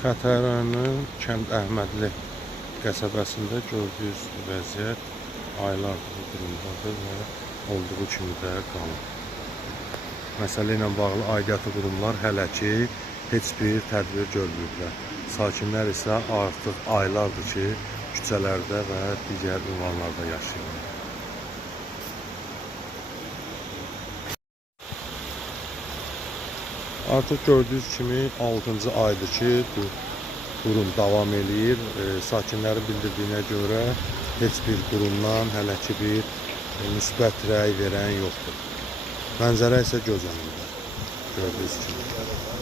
Xətai kənd Əhmədli qəsəbəsində gördüyünüz vəziyyət aylardır bu durumdadır və olduğu kimi də qalır. Məsələ ilə bağlı aidiyyatı qurumlar hələ ki heç bir tədbir görmürlər. Sakinlər isə artıq aylardır ki küçələrdə və digər ünvanlarda yaşayırlar. Artıq gördüyünüz kimi 6-cı aydır ki bu durum davam eləyir. Sakinlərin bildirdiyinə görə heç bir qurumdan hələ ki bir müsbət rəy verən yoxdur. Mənzərə isə gözəl. Gördüyünüz kimi.